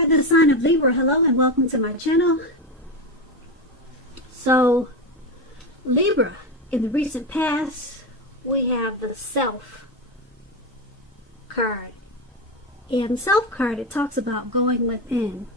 are the sign of Libra, hello and welcome to my channel. So, Libra, in the recent past, we have the Self card. And Self card, it talks about going within.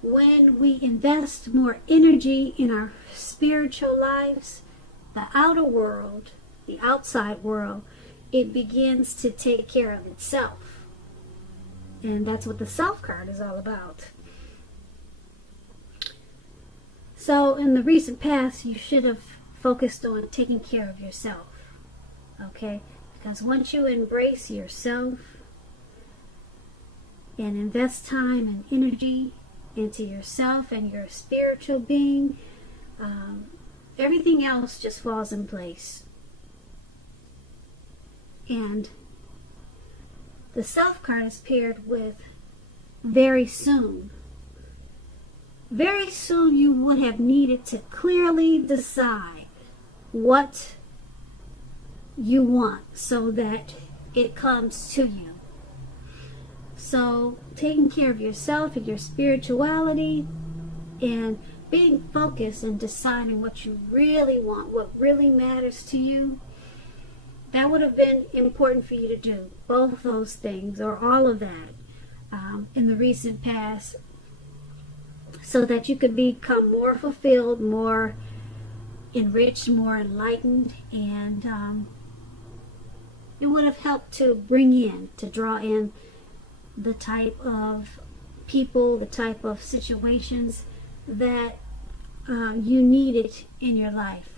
When we invest more energy in our spiritual lives, the outer world, the outside world, it begins to take care of itself. And that's what the Self card is all about. So in the recent past, you should have focused on taking care of yourself. Okay? Because once you embrace yourself and invest time and energy into yourself and your spiritual being, everything else just falls in place. And the Self card is paired with very soon. Very soon you would have needed to clearly decide what you want so that it comes to you. So taking care of yourself and your spirituality and being focused and deciding what you really want, what really matters to you, that would have been important for you to do. Both those things, or all of that, in the recent past, so that you could become more fulfilled, more enriched, more enlightened, and it would have helped to draw in the type of people, the type of situations that you needed in your life.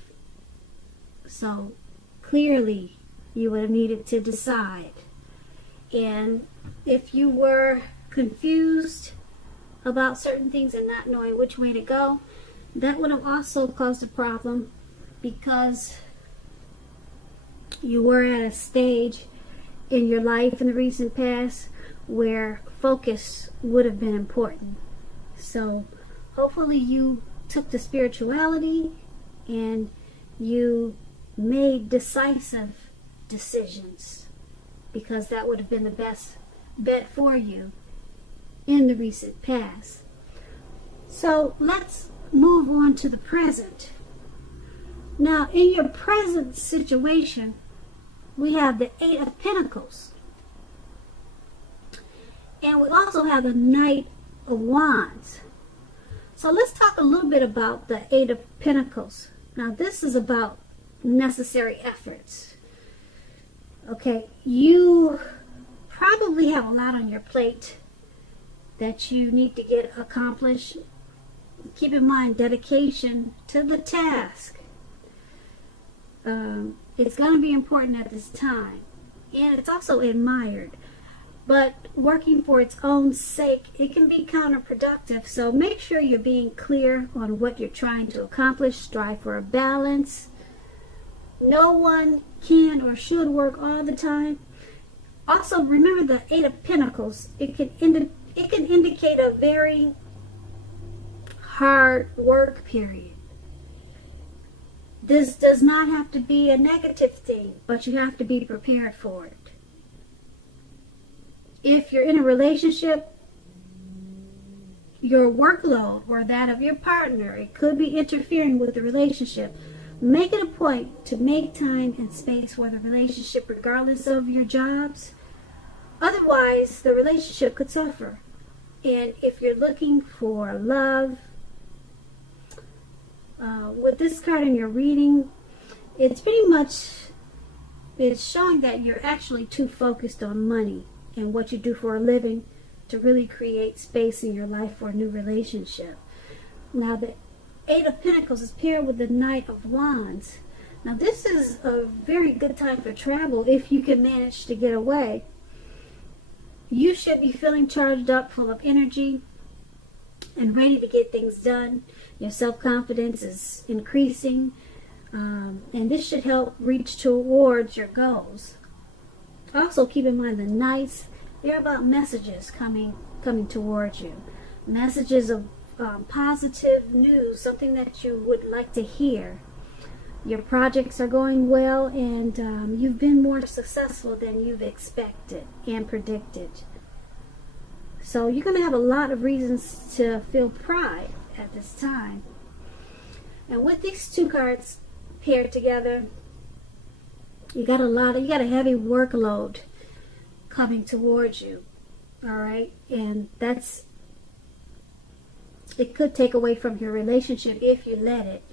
So clearly you would have needed to decide. And if you were confused about certain things and not knowing which way to go, that would have also caused a problem, because you were at a stage in your life in the recent past where focus would have been important. So hopefully you took the spirituality and you made decisive decisions, because that would have been the best bet for you in the recent past. So let's move on to the present. Now, in your present situation, we have the Eight of Pentacles. And we also have the Knight of Wands. So let's talk a little bit about the Eight of Pentacles. Now, this is about necessary efforts. Okay, you probably have a lot on your plate that you need to get accomplished. Keep in mind, dedication to the task. It's going to be important at this time, and it's also admired. But working for its own sake, it can be counterproductive. So make sure you're being clear on what you're trying to accomplish. Strive for a balance. No one can or should work all the time. Also, remember the Eight of Pentacles. It can indicate a very hard work period. This does not have to be a negative thing, but you have to be prepared for it. If you're in a relationship, your workload or that of your partner, it could be interfering with the relationship. Make it a point to make time and space for the relationship regardless of your jobs. Otherwise, the relationship could suffer. And if you're looking for love, with this card in your reading, it's showing that you're actually too focused on money and what you do for a living to really create space in your life for a new relationship. Now, the Eight of Pentacles is paired with the Knight of Wands. Now, this is a very good time for travel if you can manage to get away. You should be feeling charged up, full of energy, and ready to get things done. Your self-confidence is increasing, and this should help reach towards your goals. Also, keep in mind the Knights, they're about messages coming towards you. Messages of positive news, something that you would like to hear. Your projects are going well, and you've been more successful than you've expected and predicted. So you're going to have a lot of reasons to feel pride at this time. And with these two cards paired together, you got a heavy workload coming towards you. All right, and it could take away from your relationship if you let it.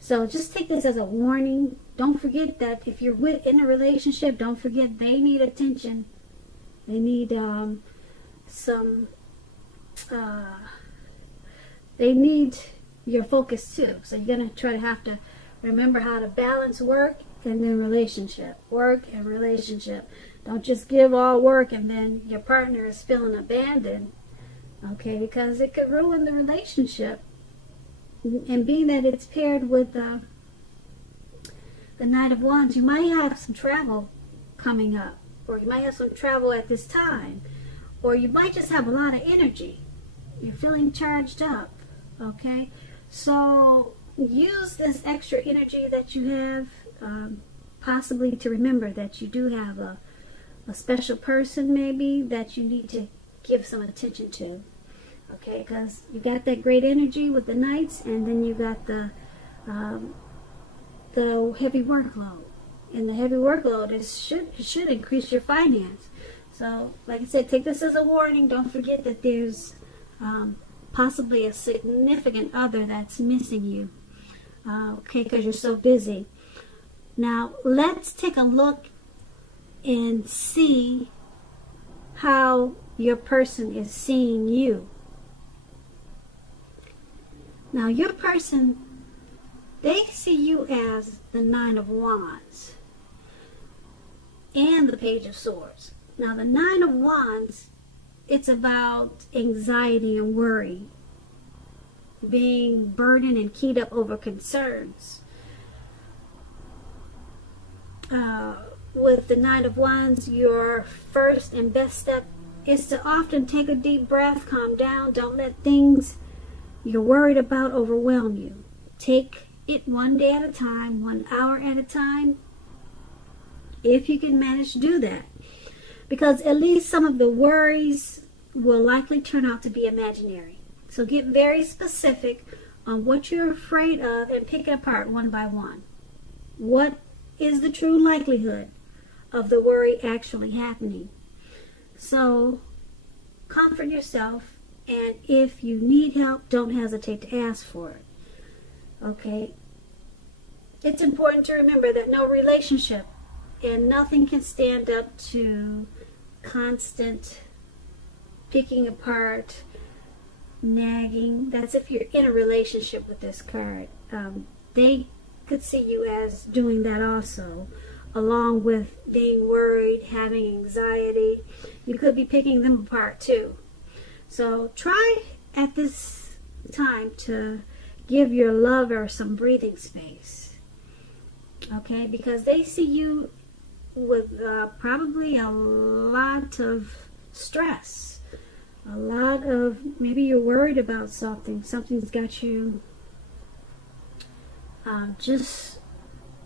So just take this as a warning. Don't forget that if you're in a relationship, don't forget they need attention. They need they need your focus too. So you're gonna have to remember how to balance work and then relationship. Work and relationship. Don't just give all work and then your partner is feeling abandoned. Okay, because it could ruin the relationship. And being that it's paired with the Knight of Wands, you might have some travel coming up, or you might have some travel at this time, or you might just have a lot of energy. You're feeling charged up. Okay, so use this extra energy that you have, possibly to remember that you do have a special person maybe that you need to give some attention to. Okay, because you got that great energy with the Knights, and then you got the heavy workload, and the heavy workload should increase your finance. So, like I said, take this as a warning. Don't forget that there's possibly a significant other that's missing you. Okay, because you're so busy. Now, let's take a look and see how your person is seeing you. Now, your person, they see you as the Nine of Wands and the Page of Swords. Now, the Nine of Wands, it's about anxiety and worry, being burdened and keyed up over concerns. With the Nine of Wands, your first and best step is to often take a deep breath, calm down. Don't let things you're worried about overwhelm you. Take it one day at a time, 1 hour at a time, if you can manage to do that. Because at least some of the worries will likely turn out to be imaginary. So get very specific on what you're afraid of and pick it apart one by one. What is the true likelihood of the worry actually happening? So comfort yourself, and if you need help, don't hesitate to ask for it. Okay? It's important to remember that no relationship and nothing can stand up to constant picking apart, nagging. That's if you're in a relationship with this card. They could see you as doing that also, along with being worried, having anxiety. You could be picking them apart too. So try at this time to give your lover some breathing space. Okay, because they see you with probably a lot of stress. A lot of, maybe you're worried about something. Something's got you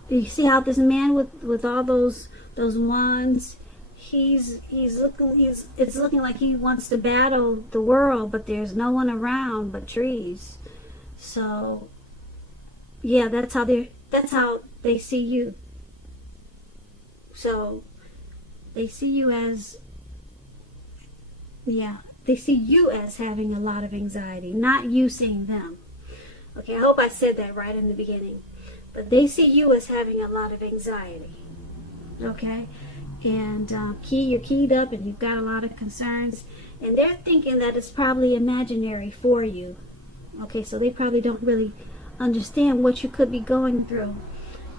you see how this man with all those wands, it's looking like he wants to battle the world, but there's no one around but trees. So yeah, that's how they see you. So they see you as having a lot of anxiety, not you seeing them. Okay, I hope I said that right in the beginning. But they see you as having a lot of anxiety. Okay? And you're keyed up and you've got a lot of concerns. And they're thinking that it's probably imaginary for you. Okay, so they probably don't really understand what you could be going through.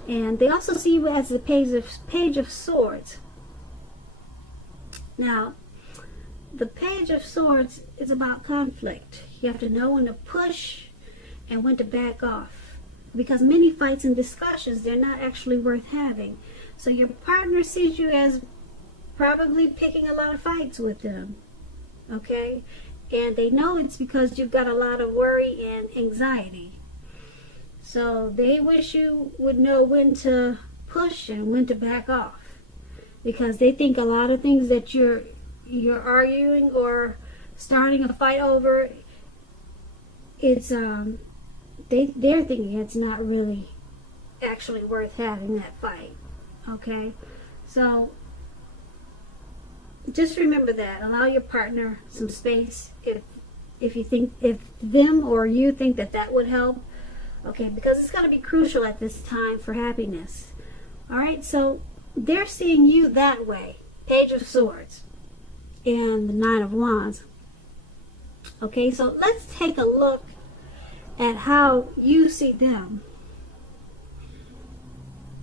And they also see you as the Page of Swords. Now, the Page of Swords is about conflict. You have to know when to push and when to back off, because many fights and discussions, they're not actually worth having. So your partner sees you as probably picking a lot of fights with them, okay? And they know it's because you've got a lot of worry and anxiety. So they wish you would know when to push and when to back off, because they think a lot of things that you're arguing or starting a fight over, it's they're thinking it's not really actually worth having that fight. Okay, so just remember that. Allow your partner some space if you think, if them or you think that would help. Okay, because it's going to be crucial at this time for happiness. All right, so they're seeing you that way. Page of Swords and the Nine of Wands. Okay, so let's take a look at how you see them.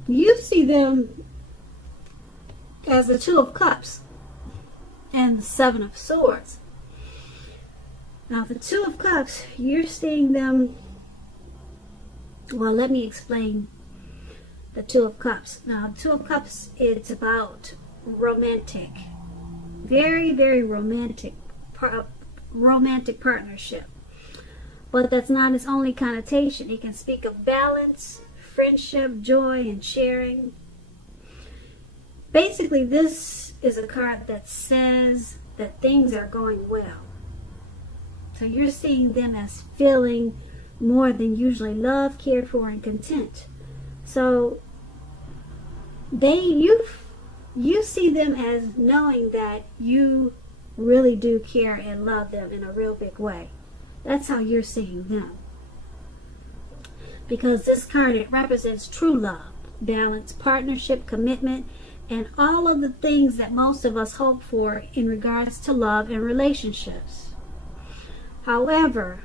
You see them as the Two of Cups and the Seven of Swords. Now the Two of Cups, you're seeing them, well, let me explain the Two of Cups. Now the Two of Cups, it's about romantic, very, very romantic partnership. But that's not its only connotation. It can speak of balance, friendship, joy, and sharing. Basically, this is a card that says that things are going well. So you're seeing them as feeling more than usually loved, cared for, and content. So you see them as knowing that you really do care and love them in a real big way. That's how you're seeing them. Because this card, it represents true love, balance, partnership, commitment, and all of the things that most of us hope for in regards to love and relationships. However,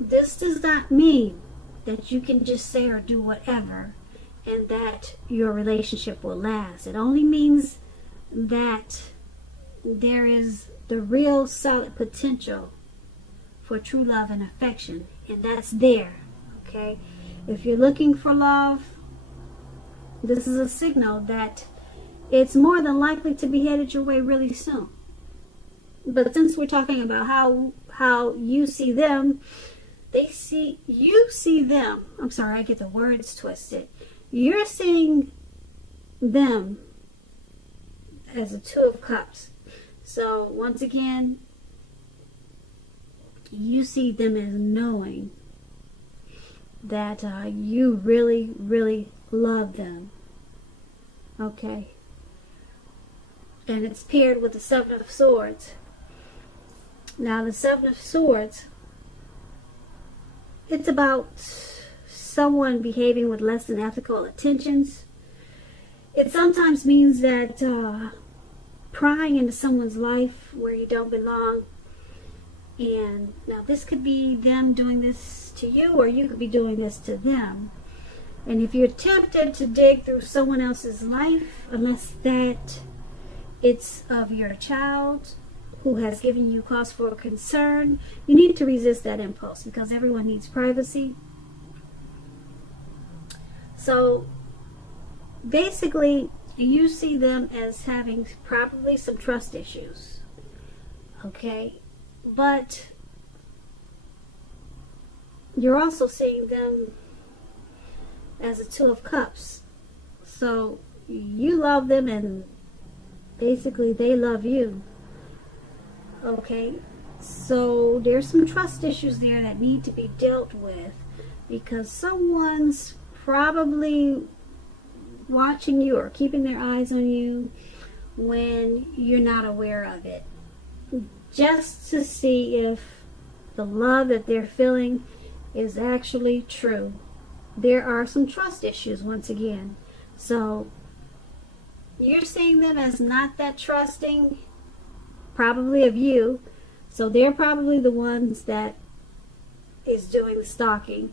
this does not mean that you can just say or do whatever and that your relationship will last. It only means that there is the real solid potential for true love and affection, and that's there. Okay, if you're looking for love, this is a signal that it's more than likely to be headed your way really soon. But since we're talking about how you see them, you see them. I'm sorry, I get the words twisted. You're seeing them as a Two of Cups. So once again, you see them as knowing that you really, really love them. Okay. And it's paired with the Seven of Swords. Now the Seven of Swords, it's about someone behaving with less than ethical intentions. It sometimes means that prying into someone's life where you don't belong. And now this could be them doing this to you, or you could be doing this to them. And if you're tempted to dig through someone else's life, unless that it's of your child who has given you cause for concern, you need to resist that impulse, because everyone needs privacy. So basically, you see them as having probably some trust issues. Okay? But you're also seeing them as a Two of Cups. So you love them and basically they love you. Okay? So there's some trust issues there that need to be dealt with, because someone's probably watching you or keeping their eyes on you when you're not aware of it, just to see if the love that they're feeling is actually true. There are some trust issues once again. So you're seeing them as not that trusting, probably of you. So they're probably the ones that is doing the stalking.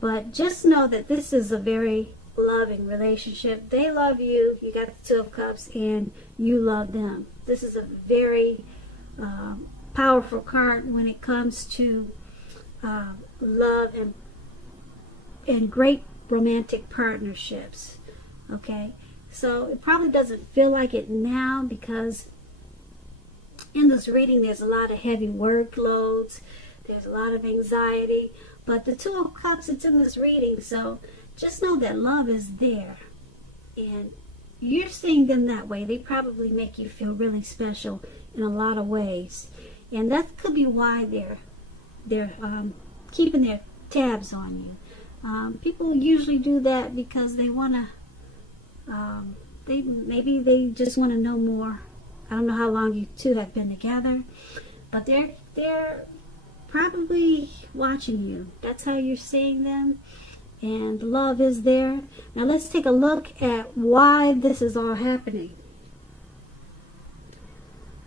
But just know that this is a very loving relationship. They love you. You got the Two of Cups, and you love them. This is a very powerful card when it comes to love and great romantic partnerships. Okay, so it probably doesn't feel like it now, because in this reading there's a lot of heavy workloads, there's a lot of anxiety, but the Two of Cups, it's in this reading, so just know that love is there, and you're seeing them that way. They probably make you feel really special in a lot of ways. And that could be why they're keeping their tabs on you. People usually do that because they want to, maybe they just want to know more. I don't know how long you two have been together, but they're probably watching you. That's how you're seeing them, and love is there. Now let's take a look at why this is all happening.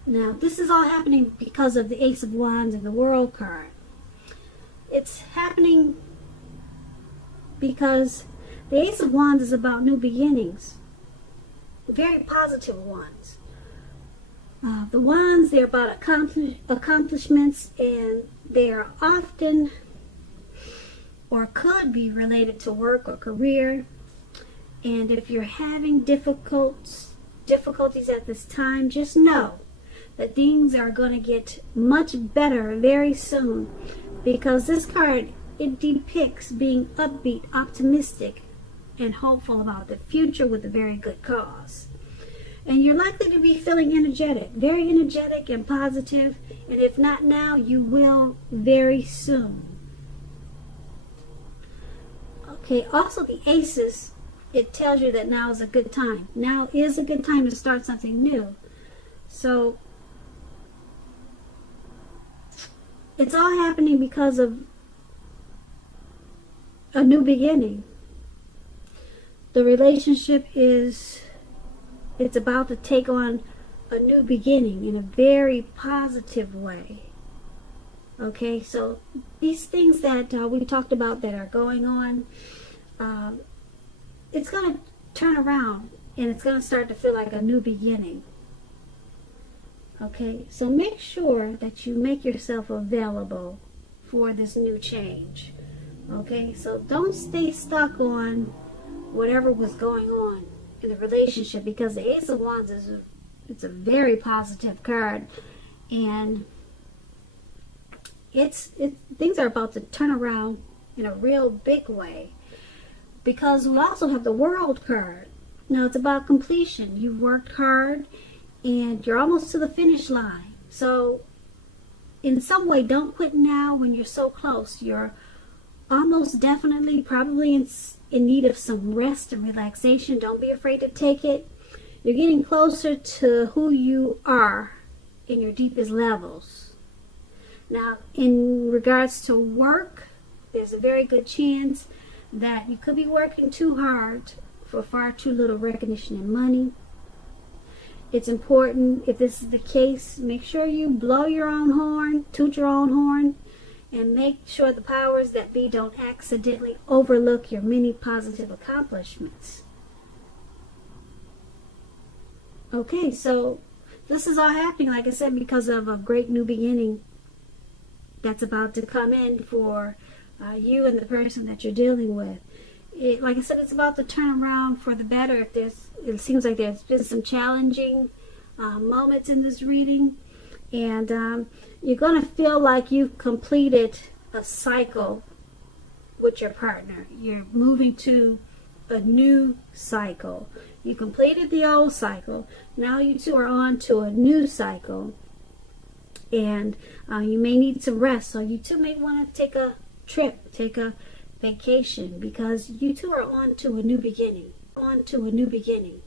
Now this is all happening because of the Ace of Wands and the World card. It's happening because the Ace of Wands is about new beginnings, very positive ones. The Wands, they're about accomplishments, and they are often or could be related to work or career. And if you're having difficulties at this time, just know that things are going to get much better very soon, because this card, it depicts being upbeat, optimistic, and hopeful about the future with a very good cause. And you're likely to be feeling energetic, very energetic and positive, and if not now, you will very soon. Okay, also the aces, it tells you that now is a good time. Now is a good time to start something new. So it's all happening because of a new beginning. The relationship it's about to take on a new beginning in a very positive way. Okay, so these things that we talked about that are going on, it's going to turn around and it's going to start to feel like a new beginning. Okay, so make sure that you make yourself available for this new change. Okay, so don't stay stuck on whatever was going on in the relationship, because the Ace of Wands it's a very positive card, and things are about to turn around in a real big way, because we also have the World card. Now it's about completion. You've worked hard and you're almost to the finish line. So in some way, don't quit now when you're so close. You're almost definitely probably in need of some rest and relaxation. Don't be afraid to take it. You're getting closer to who you are in your deepest levels. Now, in regards to work, there's a very good chance that you could be working too hard for far too little recognition and money. It's important, if this is the case, make sure you blow your own horn, toot your own horn, and make sure the powers that be don't accidentally overlook your many positive accomplishments. Okay, so this is all happening, like I said, because of a great new beginning that's about to come in for you and the person that you're dealing with. Like I said, it's about to turn around for the better. It seems like there's been some challenging moments in this reading, and you're going to feel like you've completed a cycle with your partner. You're moving to a new cycle. You completed the old cycle. Now you two are on to a new cycle, and you may need some rest. So you two may want to take a trip, take a vacation, because you two are on to a new beginning. On to a new beginning.